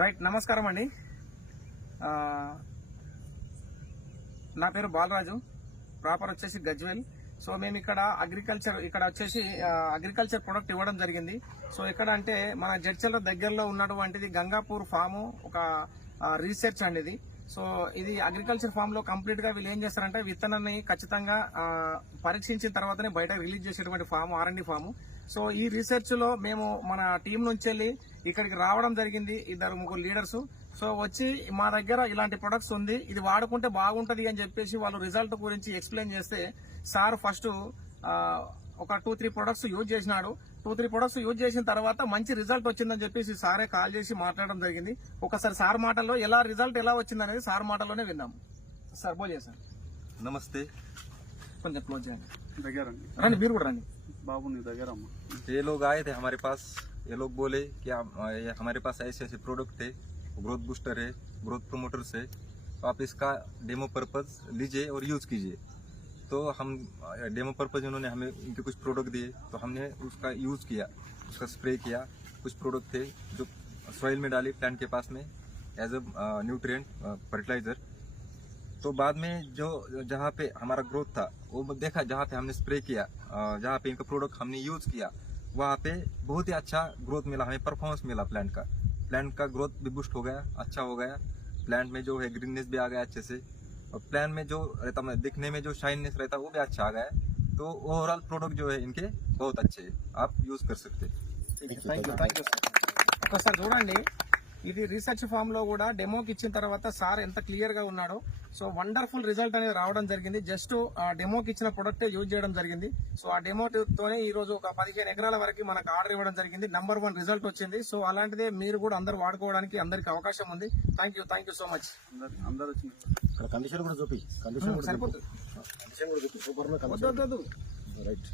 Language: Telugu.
రైట్, నమస్కారం అండి. నా పేరు బాలరాజు, ప్రాపర్ వచ్చేసి గజ్వేల్. సో మేము ఇక్కడ అగ్రికల్చర్ ప్రొడక్ట్ ఇవ్వడం జరిగింది. సో ఎక్కడ అంటే మన జడ్చర్ల దగ్గరలో ఉన్నటువంటిది గంగాపూర్ ఫాము, ఒక రీసెర్చ్ అండి ఇది. సో ఇది అగ్రికల్చర్ ఫామ్ లో కంప్లీట్ గా వీళ్ళు ఏం చేస్తారంటే విత్తనాన్ని ఖచ్చితంగా పరీక్షించిన తర్వాతనే బయట రిలీజ్ చేసేటువంటి ఫామ్, R&D ఫాము. సో ఈ రీసెర్చ్ లో మేము మన టీం నుంచి వెళ్ళి ఇక్కడికి రావడం జరిగింది, 2-3 లీడర్స్. సో వచ్చి మా దగ్గర ఇలాంటి ప్రొడక్ట్స్ ఉంది, ఇది వాడుకుంటే బాగుంటది అని చెప్పేసి వాళ్ళు రిజల్ట్ గురించి ఎక్స్ప్లెయిన్ చేస్తే సార్ ఫస్ట్ ఒక 2-3 ప్రొడక్ట్స్ యూజ్ చేసినాడు. 2-3 ప్రొడక్ట్స్ యూజ్ చేసిన తర్వాత మంచి రిజల్ట్ వచ్చిందని చెప్పేసి సారే కాల్ చేసి మాట్లాడడం జరిగింది. ఒకసారి సార్ మాటల్లో రిజల్ట్ ఎలా వచ్చిందనేది సార్ మాటల్లోనే విందాం. సార్ బోలే సార్. నమస్తే. కొంచెం క్లోజ్ చేయండి, దగ్గర రండి, మీరు కూడా రండి बाबू ने దగ్గర अम्मा. ये लोग आए थे हमारे पास, ये लोग बोले कि हमारे पास ऐसे ऐसे प्रोडक्ट थे, ग्रोथ बूस्टर है, ग्रोथ प्रोमोटर्स है, तो आप इसका डेमो पर्पज लीजिए और यूज कीजिए. तो हम डेमो पर्पज उन्होंने हमें इनके कुछ प्रोडक्ट दिए, तो हमने उसका यूज किया, उसका स्प्रे किया. कुछ प्रोडक्ट थे जो सॉइल में डाली प्लांट के पास में एज अ न्यूट्रिएंट फर्टिलाइजर. तो बाद में जो जहाँ पे हमारा ग्रोथ था वो देखा, जहाँ पे हमने स्प्रे किया, जहाँ पे इनका प्रोडक्ट हमने यूज किया, वहाँ पे बहुत ही अच्छा ग्रोथ मिला, हमें परफॉर्मेंस मिला. प्लांट का ग्रोथ भी बूस्ट हो गया, अच्छा हो गया. प्लांट में जो है ग्रीननेस भी आ गया अच्छे से, और प्लांट में जो रहता, दिखने में जो शाइननेस रहता वो भी अच्छा आ गया. तो ओवरऑल प्रोडक्ट जो है इनके बहुत अच्छे है, आप यूज कर सकते. Thank you. ఒకసారి చూడండి, ఇది రీసెర్చ్ ఫామ్ లో కూడా డెమోకి ఇచ్చిన తర్వాత సార్ ఎంత క్లియర్ గా ఉన్నాడో. సో వండర్ఫుల్ రిజల్ట్ అనేది రావడం జరిగింది. జస్ట్ ఆ డెమోకి ఇచ్చిన ప్రొడక్ట్ యూజ్ చేయడం జరిగింది. సో ఆ డెమోతోనే ఈ రోజు ఒక 15 ఎకరాల వరకు మనకు ఆర్డర్ ఇవ్వడం జరిగింది. నంబర్ 1 రిజల్ట్ వచ్చింది. సో అలాంటిదే మీరు కూడా అందరు వాడుకోవడానికి అందరికి అవకాశం ఉంది. Thank you so much. అందరూ కండిషన్ కూడా చూపి, సరిపోతుంది. కండిషన్ కూడా చూపి, సూపర్ లో కండిషన్. వద్దు. రైట్.